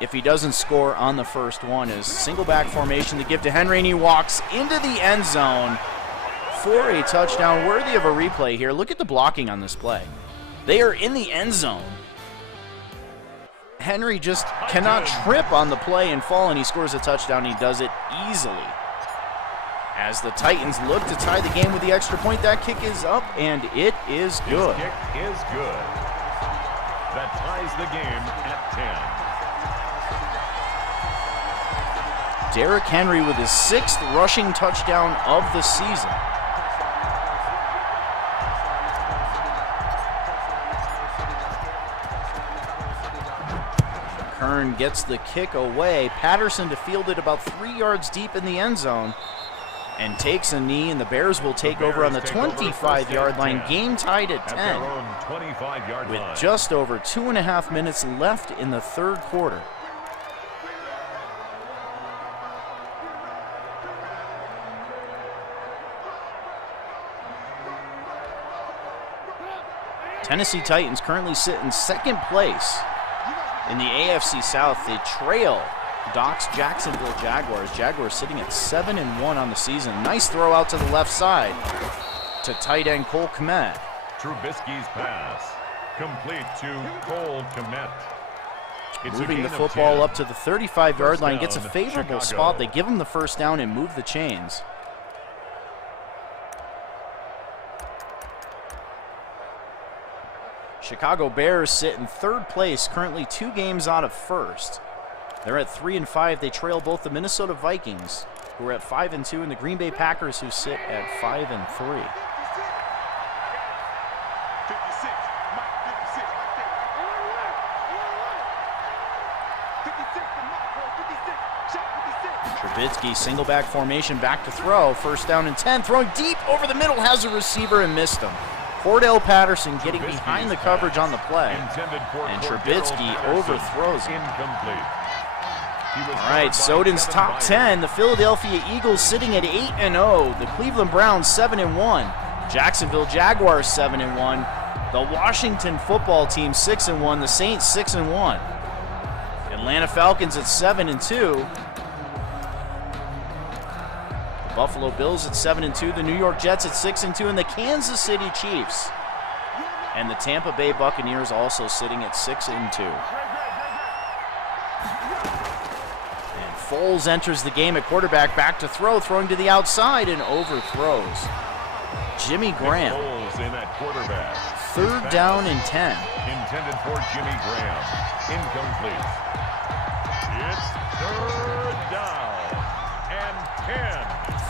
if he doesn't score on the first one. Is single back formation. The give to Henry, and he walks into the end zone for a touchdown, worthy of a replay here. Look at the blocking on this play. They are in the end zone. Henry just cannot trip on the play and fall, and he scores a touchdown. He does it easily. As the Titans look to tie the game with the extra point, that kick is up, and it is good. His kick is good. That ties the game at 10. Derrick Henry with his 6th rushing touchdown of the season. Kern gets the kick away. Patterson to field it about 3 yards deep in the end zone and takes a knee, and the Bears will take over on the 25-yard line. Game tied at 10 with just over 2.5 minutes left in the third quarter. Tennessee Titans currently sit in second place in the AFC South. They trail Doc's Jacksonville Jaguars. Jaguars sitting at 7-1 on the season. Nice throw out to the left side to tight end Cole Kmet. Trubisky's pass complete to Cole Kmet. Moving the football up to the 35-yard line, gets a favorable spot. They give him the first down and move the chains. Chicago Bears sit in third place, currently 2 games out of first. They're at 3-5. They trail both the Minnesota Vikings, who are at 5-2, and the Green Bay Packers, who sit at 5-3. Trubisky, single back formation, back to throw. First down and 10, throwing deep over the middle, has a receiver and missed him. Cordell Patterson getting behind the coverage on the play, and Trubisky overthrows him. All right, Soden's top 10. The Philadelphia Eagles sitting at 8-0. The Cleveland Browns 7-1. Jacksonville Jaguars 7-1. The Washington Football Team 6-1. The Saints 6-1. Atlanta Falcons at 7-2. Buffalo Bills at 7-2, the New York Jets at 6-2, and the Kansas City Chiefs and the Tampa Bay Buccaneers also sitting at 6-2. And Foles enters the game at quarterback, back to throw, throwing to the outside and overthrows Jimmy Graham. Foles in at quarterback. Third down and 10. Intended for Jimmy Graham. Incomplete. It's third down and 10.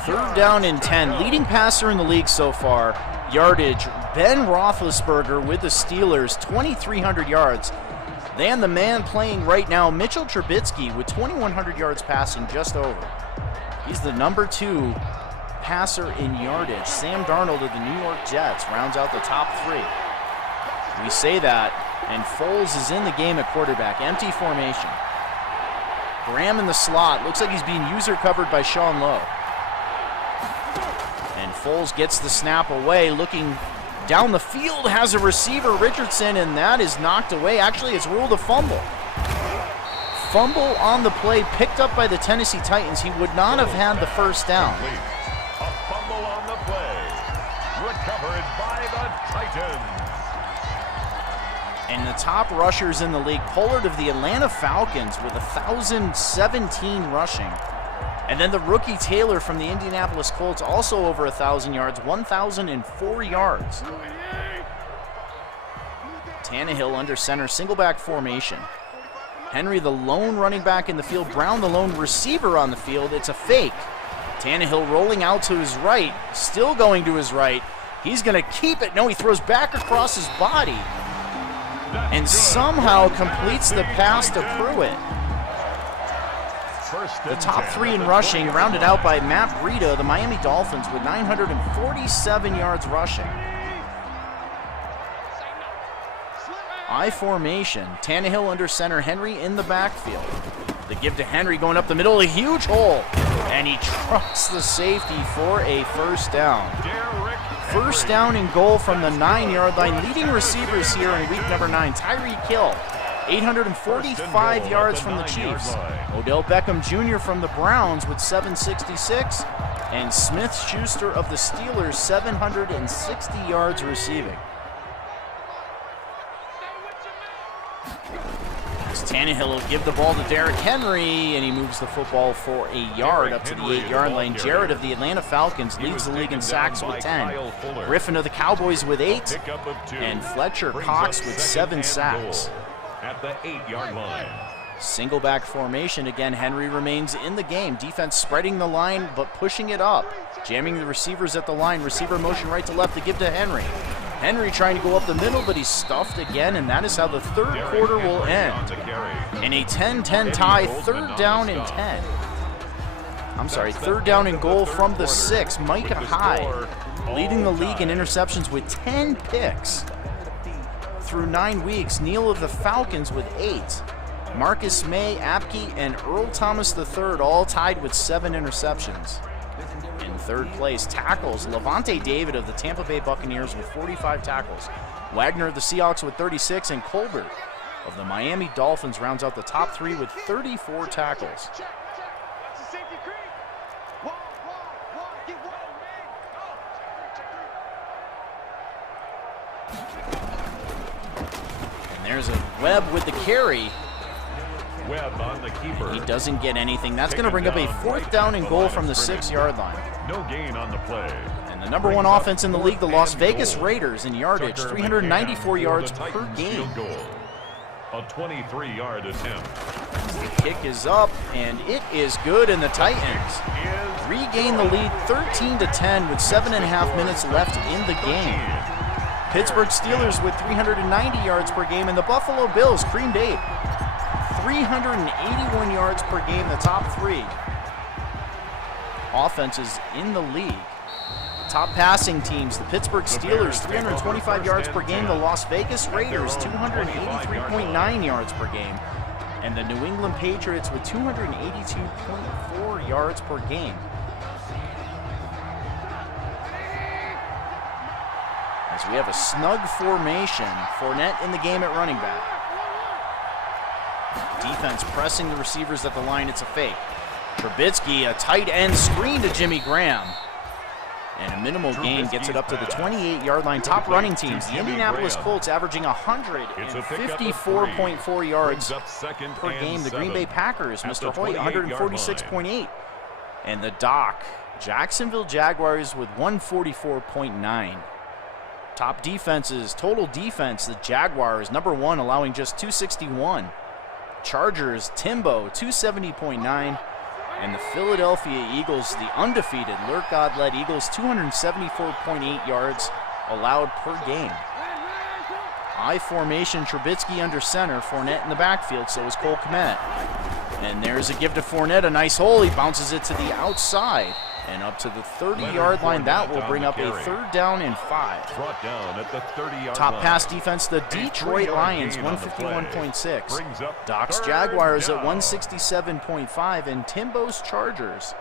Third down and 10. Leading passer in the league so far, yardage, Ben Roethlisberger with the Steelers, 2,300 yards. Then the man playing right now, Mitchell Trubisky, with 2,100 yards passing, just over. He's the number 2 passer in yardage. Sam Darnold of the New York Jets rounds out the top 3. We say that, and Foles is in the game at quarterback. Empty formation. Graham in the slot. Looks like he's being user covered by Sean Lowe. And Foles gets the snap away, looking down the field, has a receiver, Richardson, and that is knocked away. Actually, it's ruled a fumble. Fumble on the play, picked up by the Tennessee Titans. He would not have had the first down. A fumble on the play, recovered by the Titans. And the top rushers in the league, Pollard of the Atlanta Falcons with 1,017 rushing. And then the rookie Taylor from the Indianapolis Colts, also over 1,000 yards, 1,004 yards. Tannehill under center, single back formation. Henry the lone running back in the field, Brown the lone receiver on the field. It's a fake. Tannehill rolling out to his right, still going to his right. He's going to keep it. No, he throws back across his body and somehow completes the pass to Pruitt. The top 3 in rushing, rounded out by Matt Breida, the Miami Dolphins, with 947 yards rushing. I formation. Tannehill under center, Henry in the backfield. The give to Henry going up the middle, a huge hole. And he trucks the safety for a first down. First down and goal from the 9-yard line. Leading receivers here in week number 9. Tyreek Hill, 845 yards from the Chiefs. Odell Beckham Jr. from the Browns with 766. And Smith-Schuster of the Steelers, 760 yards receiving. Tannehill will give the ball to Derrick Henry, and he moves the football for a yard up to the 8-yard line. Jarrett of the Atlanta Falcons leads the league in sacks with 10. Griffin of the Cowboys with 8. And Fletcher Cox with 7 sacks. At the 8-yard line. Single back formation. Again, Henry remains in the game. Defense spreading the line, but pushing it up. Jamming the receivers at the line. Receiver motion right to left to give to Henry. Henry trying to go up the middle, but he's stuffed again, and that is how the third quarter will end. In a 10-10 tie, third down and 10. I'm sorry, third down and goal from the 6. Micah Hyde leading the league in interceptions with 10 picks. Through 9 weeks, Neal of the Falcons with 8. Marcus May, Apke, and Earl Thomas III all tied with 7 interceptions. In third place, tackles, Levante David of the Tampa Bay Buccaneers with 45 tackles. Wagner of the Seahawks with 36, and Colbert of the Miami Dolphins rounds out the top 3 with 34 tackles. And there's a Webb with the carry. Webb on the keeper. He doesn't get anything. That's going to bring up a fourth down and goal from the 6-yard line. No gain on the play. And the number 1 offense in the league, the Las Vegas Raiders in yardage, 394 yards per game. A 23-yard attempt. The kick is up, and it is good, and the Titans regain the lead 13-10 with 7.5 minutes left in the game. Pittsburgh Steelers with 390 yards per game, and the Buffalo Bills creamed 8. 381 yards per game, the top 3 offenses in the league. Top passing teams, the Pittsburgh Steelers, 325 yards per game. The Las Vegas Raiders, 283.9 yards per game. And the New England Patriots with 282.4 yards per game. As we have a snug formation, Fournette in the game at running back. Defense pressing the receivers at the line. It's a fake. Trubisky, a tight end screen to Jimmy Graham. And a minimal gain gets it up to the 28-yard line. Top running teams, the Indianapolis Colts averaging 154.4 yards per game. The Green Bay Packers, Mr. Hoyt, 146.8. And the Doc, Jacksonville Jaguars with 144.9. Top defenses, total defense, the Jaguars, number 1, allowing just 261. Chargers, Timbo, 270.9. And the Philadelphia Eagles, the undefeated, Lurk God-led Eagles, 274.8 yards allowed per game. I formation, Trubisky under center, Fournette in the backfield, so is Cole Kmet. And there's a give to Fournette, a nice hole. He bounces it to the outside and up to the 30-yard line. That will bring up a third down and 5. Brought down at the 30-yard Top line. pass defense, the Detroit Lions, 151.6. Doc's Jaguars at 167.5, and Timbo's Chargers,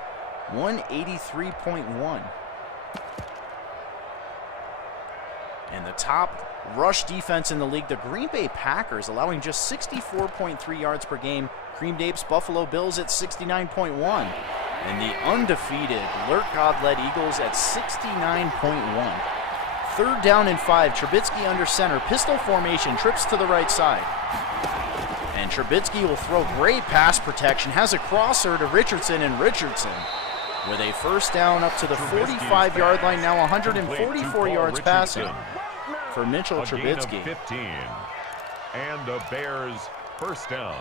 183.1. And the top rush defense in the league, the Green Bay Packers, allowing just 64.3 yards per game. Creamed Apes Buffalo Bills at 69.1. And the undefeated Lurk God-led Eagles at 69.1. Third down and 5. Trubisky under center. Pistol formation. Trips to the right side. And Trubisky will throw great pass protection. Has a crosser to Richardson, and Richardson with a first down up to the 45-yard line. Now 144 yards passing for Mitchell Trubisky. 15. And the Bears first down.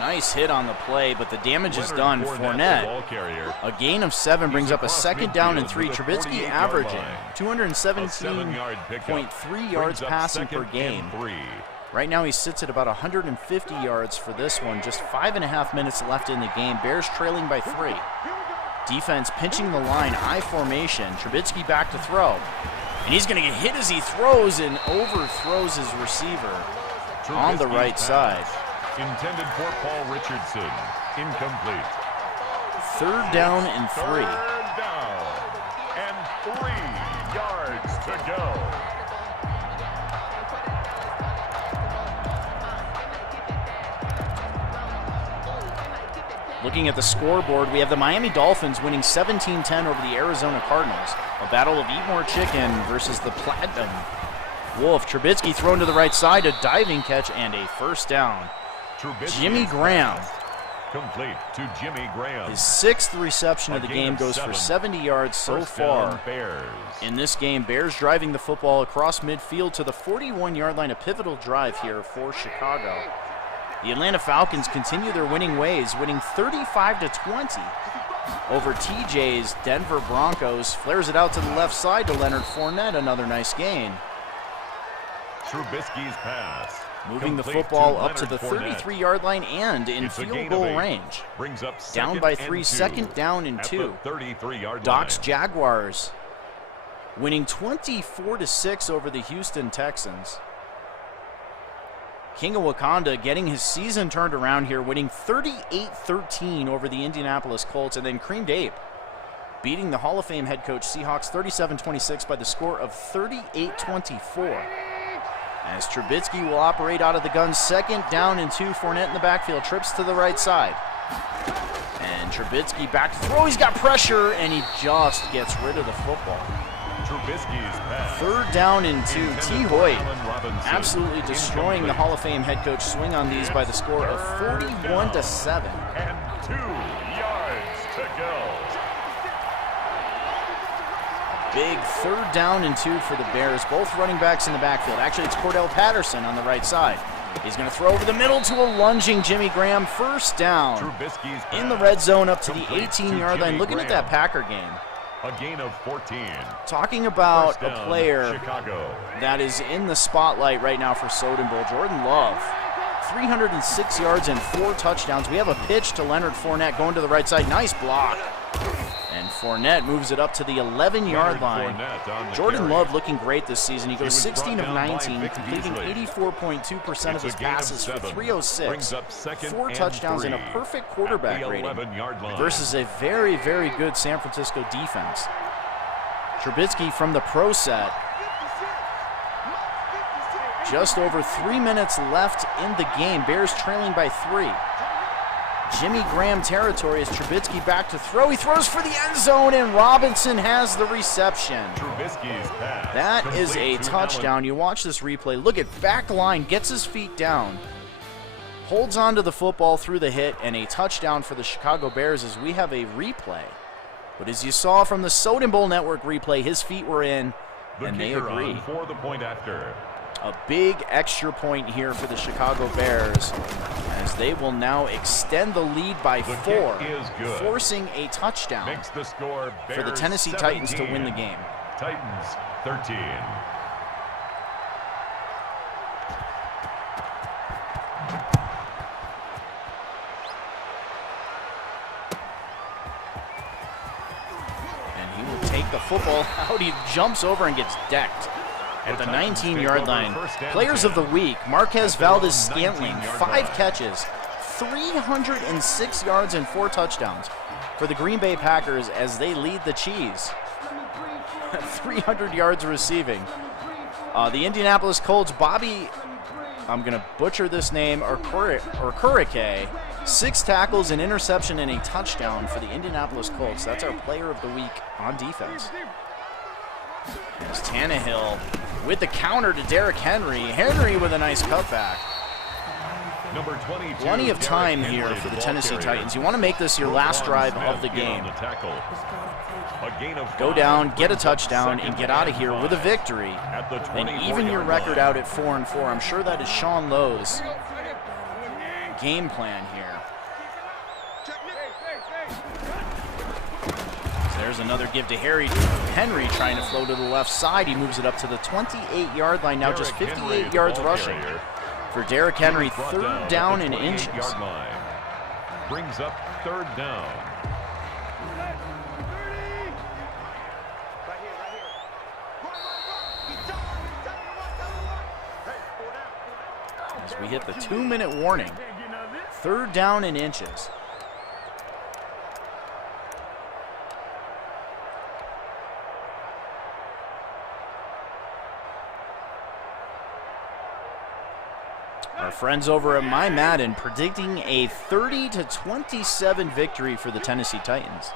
Nice hit on the play, but the damage is done. Fournette, a gain of 7 brings up a 2nd down and 3. Trubisky averaging 217.3 yards passing per game. Right now he sits at about 150 yards for this one. Just 5.5 minutes left in the game. Bears trailing by 3. Defense pinching the line, I formation. Trubisky back to throw. And he's going to get hit as he throws and overthrows his receiver on the right side. Intended for Paul Richardson. Incomplete. 3rd down and 3. 3rd down and 3 yards to go. Looking at the scoreboard, we have the Miami Dolphins winning 17-10 over the Arizona Cardinals. A battle of eat more chicken versus the Platinum Wolf. Trubisky thrown to the right side, a diving catch, and a 1st down. Jimmy Graham. Complete to Jimmy Graham. His 6th reception of the game goes for 70 yards so far. In this game, Bears driving the football across midfield to the 41-yard line, a pivotal drive here for Chicago. The Atlanta Falcons continue their winning ways, winning 35-20 over TJ's Denver Broncos. Flares it out to the left side to Leonard Fournette, another nice gain. Trubisky's pass. Moving the football up to the 33-yard line and in field goal range. Brings up down by 3, 2nd down and 2. Doc's Jaguars winning 24-6 over the Houston Texans. King of Wakanda getting his season turned around here, winning 38-13 over the Indianapolis Colts. And then Cream Dave beating the Hall of Fame head coach Seahawks 37-26 by the score of 38-24. As Trubisky will operate out of the gun, 2nd down and 2. Fournette in the backfield, trips to the right side. And Trubisky back to throw. He's got pressure, and he just gets rid of the football. Trubisky's pass. 3rd down and 2. T. Hoyt absolutely destroying the Hall of Fame head coach swing on these by the score of 41-7. And 2 yards to go. Big 3rd down and 2 for the Bears. Both running backs in the backfield. Actually, it's Cordell Patterson on the right side. He's going to throw over the middle to a lunging Jimmy Graham. 1st down in the red zone up to the 18-yard line. Looking at that Packer game. A gain of 14. Talking about a player Chicago that is in the spotlight right now for Soden Bowl, Jordan Love. 306 yards and 4 touchdowns. We have a pitch to Leonard Fournette going to the right side. Nice block. And Fournette moves it up to the 11-yard line. Jordan Love looking great this season. He goes 16 of 19, completing 84.2% of his passes for 306, 4 touchdowns, and a perfect quarterback rating versus a very, very good San Francisco defense. Trubisky from the pro set. Just over 3 minutes left in the game. Bears trailing by 3. Jimmy Graham territory as Trubisky back to throw. He throws for the end zone, and Robinson has the reception. That is a touchdown. You watch this replay. Look at back line, gets his feet down, holds onto the football through the hit, and a touchdown for the Chicago Bears as we have a replay. But as you saw from the Soden Bowl Network replay, his feet were in, and they agree. For the point after. A big extra point here for the Chicago Bears as they will now extend the lead by 4, forcing a touchdown Makes the score for the Tennessee 17. Titans to win the game. Titans 13. And he will take the football out. He jumps over and gets decked at the 19-yard line. Players of the week, Marquez Valdez-Scantling, 5 catches, 306 yards and 4 touchdowns for the Green Bay Packers as they lead the Cheese. 300 yards receiving. The Indianapolis Colts, Bobby, I'm going to butcher this name, or Kurike, 6 tackles, an interception, and a touchdown for the Indianapolis Colts. That's our player of the week on defense. There's Tannehill with the counter to Derrick Henry. Henry with a nice cutback. Number 22, Plenty of time here for the Tennessee Titans. You want to make this your last drive of the game. Go down, get a touchdown, and get out of here with a victory. And even your record out at 4-4. I'm sure that is Sean Lowe's game plan here. So there's another give to Henry trying to flow to the left side. He moves it up to the 28-yard line. Now just 58 yards rushing for Derrick Henry. Third down and inches. Brings up third down. As we hit the 2-minute warning. Third down and inches. Our friends over at My Madden predicting a 30-27 victory for the Tennessee Titans.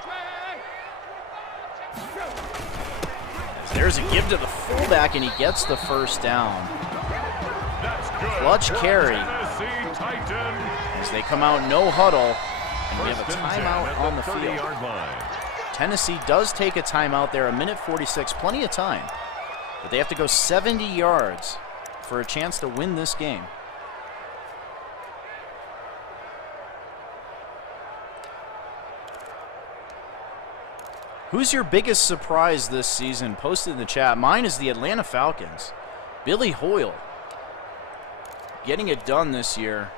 As there's a give to the fullback, and he gets the first down. Clutch carry as they come out no huddle, and we have a timeout on the field. Tennessee does take a timeout there, 1:46, plenty of time. But they have to go 70 yards for a chance to win this game. Who's your biggest surprise this season? Post it in the chat. Mine is the Atlanta Falcons. Billy Hoyle getting it done this year.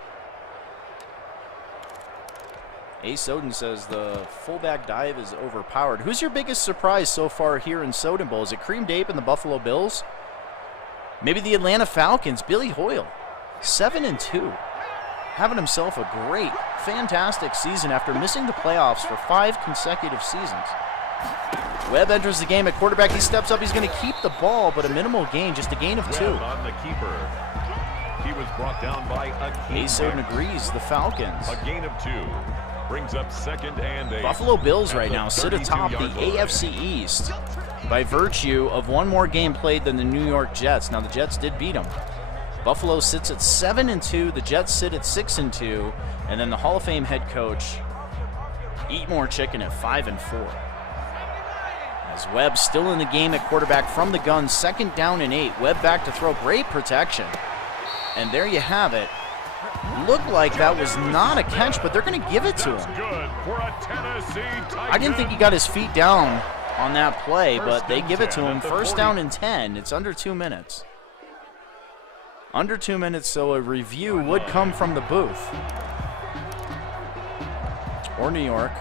Soden says the fullback dive is overpowered. Who's your biggest surprise so far here in Soden Bowl? Is it Kareem Dape and the Buffalo Bills? Maybe the Atlanta Falcons. Billy Hoyle, 7-2. Having himself a great, fantastic season after missing the playoffs for 5 consecutive seasons. Webb enters the game at quarterback. He steps up. He's going to keep the ball, but a minimal gain, just a gain of 2. On the keeper. He was brought down by a Soden agrees. The Falcons. A gain of 2. Brings up 2nd and 8. Buffalo Bills right now sit atop the AFC East by virtue of one more game played than the New York Jets. Now, the Jets did beat them. Buffalo sits at 7-2. The Jets sit at 6-2. And then the Hall of Fame head coach, Eat More Chicken, at 5-4. As Webb still in the game at quarterback from the gun, 2nd down and 8. Webb back to throw. Great protection. And there you have it. Looked like that was not a catch, but they're going to give it to him. I didn't think he got his feet down on that play, but they give it to him. 1st down and 10. It's under 2 minutes. Under 2 minutes, so a review would come from the booth. Or New York.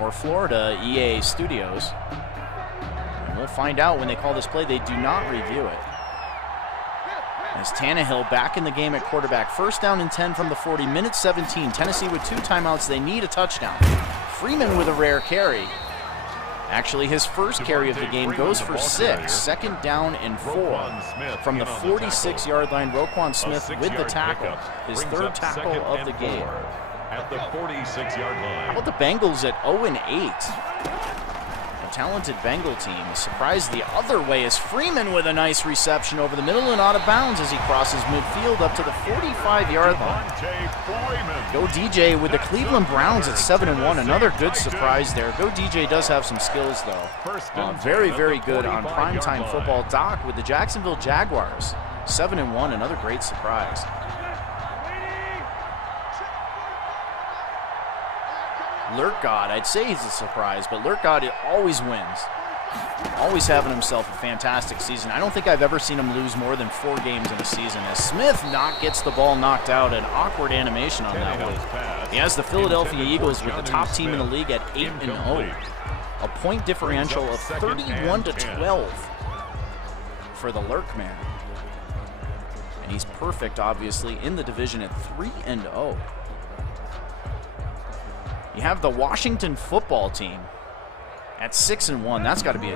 Or Florida EA Studios. And we'll find out when they call this play. They do not review it. As Tannehill back in the game at quarterback. 1st down and 10 from the 40. Minute 17. Tennessee with 2 timeouts. They need a touchdown. Freeman with a rare carry. Actually, his first carry of the game goes for 6. 2nd down and 4 from the 46-yard line. Roquan Smith with the tackle. His 3rd tackle of the game. At the 46-yard line. How about the Bengals at 0-8? A talented Bengal team. Surprised the other way is Freeman with a nice reception over the middle and out of bounds as he crosses midfield up to the 45-yard line. Go DJ with the Cleveland Browns at 7-1. Another good surprise there. Go DJ does have some skills, though. Very, very good on primetime football. Doc with the Jacksonville Jaguars. 7-1. Another great surprise. Lurkgod, I'd say he's a surprise, but Lurkgod always wins. Always having himself a fantastic season. I don't think I've ever seen him lose more than 4 games in a season. As Smith gets the ball knocked out, an awkward animation on that one. He has the Philadelphia Eagles with the top team in the league at 8-0. A point differential of 31-12 for the Lurkman. And he's perfect, obviously, in the division at 3-0. You have the Washington football team at 6-1.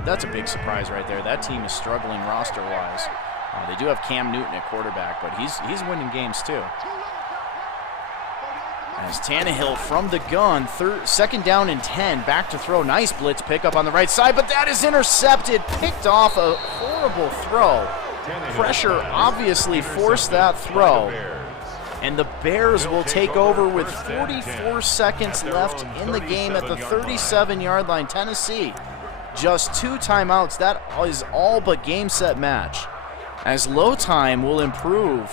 That's a big surprise right there. That team is struggling roster-wise. They do have Cam Newton at quarterback, but he's winning games too. As Tannehill from the gun, 2nd down and 10, back to throw. Nice blitz pickup on the right side, but that is intercepted. Picked off, a horrible throw. Pressure obviously forced that throw. And the Bears will take over with 44 seconds left in the game at the 37-yard line. Tennessee, just 2 timeouts. That is all but game, set, match. As low time will improve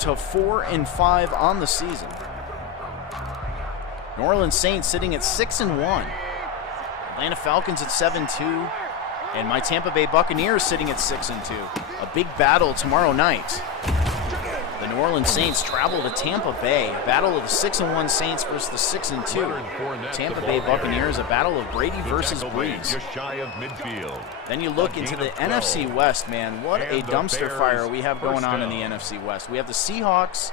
to 4-5 on the season. New Orleans Saints sitting at 6-1. Atlanta Falcons at 7-2. And my Tampa Bay Buccaneers sitting at 6-2. A big battle tomorrow night. The New Orleans Saints travel to Tampa Bay. A battle of the 6-1 Saints versus the 6-2 Tampa Bay Buccaneers. A battle of Brady versus Breeze. Just shy of midfield. Then you look into the NFC West, man. What a dumpster fire we have going on in the NFC West. We have the Seahawks,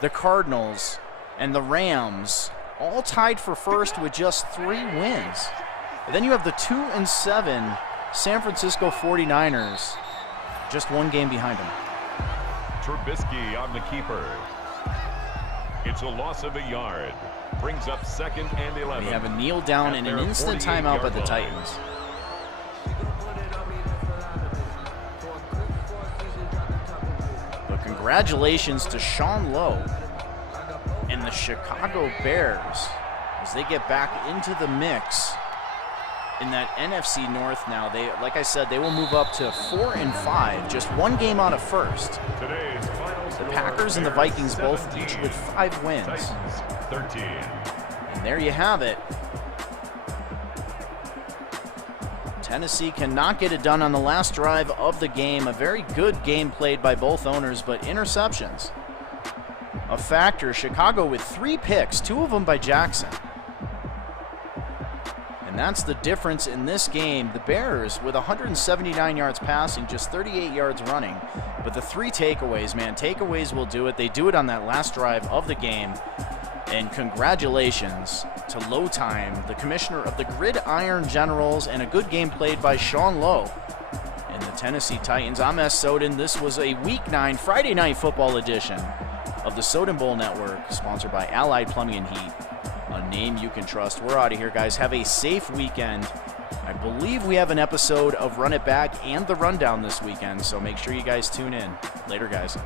the Cardinals, and the Rams all tied for first with just 3 wins. And then you have the 2-7 San Francisco 49ers, just 1 game behind them. Trubisky on the keeper. It's a loss of a yard. Brings up 2nd and 11. We have a kneel down and an instant timeout by the Titans. But congratulations to Sean Lowe and the Chicago Bears as they get back into the mix in that NFC North now. They, like I said, they will move up to 4-5, just 1 game out of first. Today's final The Packers and the Vikings both each with 5 wins. Titans 13. And there you have it. Tennessee cannot get it done on the last drive of the game. A very good game played by both owners, but interceptions a factor. Chicago with 3 picks, 2 of them by Jackson. And that's the difference in this game. The Bears with 179 yards passing, just 38 yards running. But the 3 takeaways, man, takeaways will do it. They do it on that last drive of the game. And congratulations to Low Time, the commissioner of the Gridiron Generals, and a good game played by Sean Lowe and the Tennessee Titans. I'm S0DEN. This was a Week 9 Friday Night Football edition of the Soden Bowl Network, sponsored by Allied Plumbing and Heat, a name you can trust. We're out of here, guys. Have a safe weekend. I believe we have an episode of Run It Back and The Rundown this weekend, so make sure you guys tune in. Later, guys.